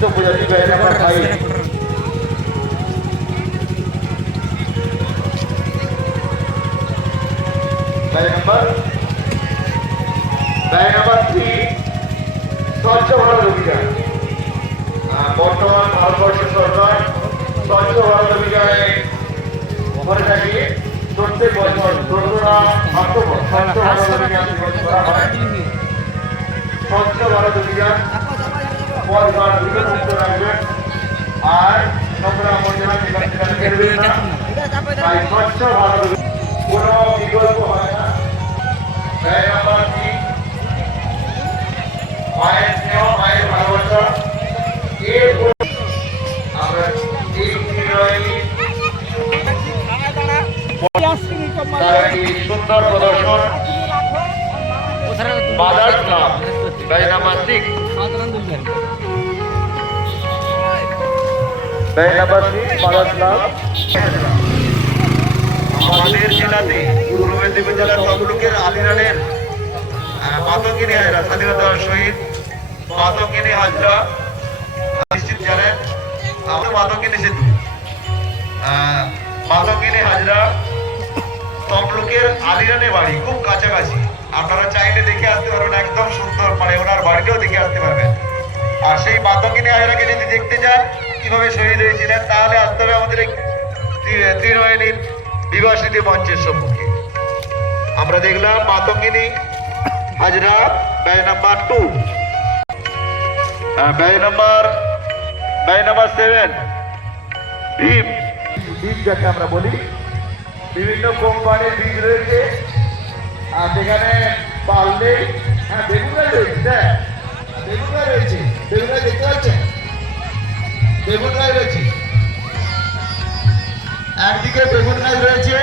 হিংস্র প্রজাতি ব্যয় নাম্বার 5 ব্যয় নাম্বার 3 স্বচ্ছ ভারত অভিযান। বর্তমান ভারতবর্ষ সরকার স্বচ্ছ ভারত অভিযানে করে থাকে প্রত্যেক বছর 15রা অক্টোবর স্বচ্ছ ভারত অভিযান দিবস করা হয়। স্বচ্ছ ভারত অভিযান পরিবার বিপদমুক্ত রাখবেন আর নোংরা আবর্জনা নিকাশিকারী করবেন না। তাই স্বচ্ছ ভারত কোনো বিকল্প হয় না। ব্যয় নাম্বার 3 মায়ের স্নেহ মায়ের ভালোবাসা এর আমরা সুন্দর প্রদর্শন মাদার ক্লাব ব্যয় নাম্বার 6 ব্যয় নাম্বার 6 মাদার ক্লাব। আমাদের জেলাতে পূর্ব মেদিনীপুর জেলার তমলুকের আলিরানের মাতঙ্গিনী হাজরা স্বাধীনতা শহীদ মাতঙ্গিনী হাজরা নিশ্চিত জানেন আমাদের মাতঙ্গিনী সেতু মাতঙ্গিনী হাজরা তমলুকের আলিরানে বাড়ি খুব কাছাকাছি। আপনারা চাইলে দেখে আসতে পারবেন, একদম সুন্দর, মানে ওনার বাড়িটাও দেখে আসতে পারবেন। আর সেই মাতঙ্গিনী হাজরাকে যদি দেখতে চান কিভাবে শহীদ হয়েছিলেন তাহলে আসতে হবে আমাদের তৃণমূলীর বিবাহ স্মৃতি মঞ্চের সম্মুখে। আমরা দেখলাম মাতঙ্গিনী হাজরা ব্যয় নাম্বার 2 ব্যয় নাম্বার 7 ভীম যাকে আমরা বলি। বিভিন্ন কোম্পানির বীজ রয়েছে আর যেখানে পারলে বেগুন গাছ রয়েছে, বেগুন গাছ রয়েছে, বেগুন গাছ দেখতে পাচ্ছেন, বেগুন গাছ রয়েছে, একদিকে বেগুন গাছ রয়েছে,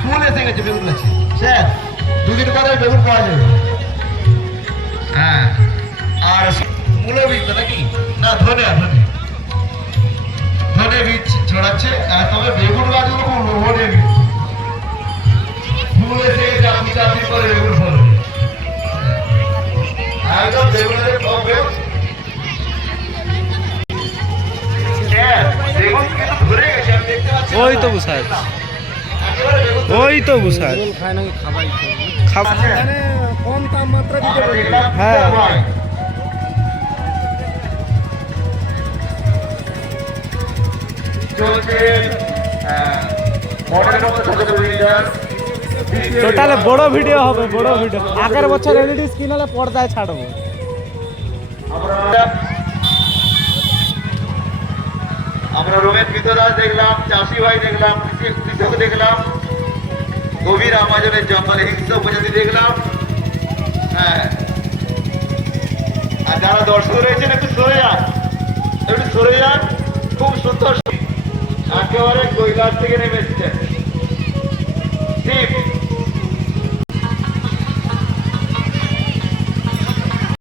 ফুল এসে গেছে বেগুন গাছে। স্যার 2 দিন পরে বেগুন পাওয়া যাবে। আর মূলো বীজ নাকি না ধনে বীজ ছড়াচ্ছে। তবে বেগুন গাছগুলো খুব লোভনীয় বীজ, ফুল এসে চাপি চাপি করে বেগুন ফলে একদম বেগুনের বেগুন কিন্তু ধরে গেছে। আমি দেখতে পাচ্ছি ওই তো বুঝায় খায় নাকি খাবাই খাবার কম তাপমাত্রা দিতে পারি। হ্যাঁ টোটালে বড় ভিডিও হবে, বড় ভিডিও। আগের বছর এলইডি স্ক্রিন হলে পর্দায় ছাড়বো। আমরা রোমেন বিতরাজ দেখলাম, চাষি ভাই দেখলাম, কৃষক দেখলাম, গভীর আমাজনের জঙ্গলে হিংস্র প্রজাতি দেখলাম। আর যারা দর্শক রয়েছেন একটু সরে যান, খুব সুন্দর একেবারে কৈলাস থেকে নেমেছে।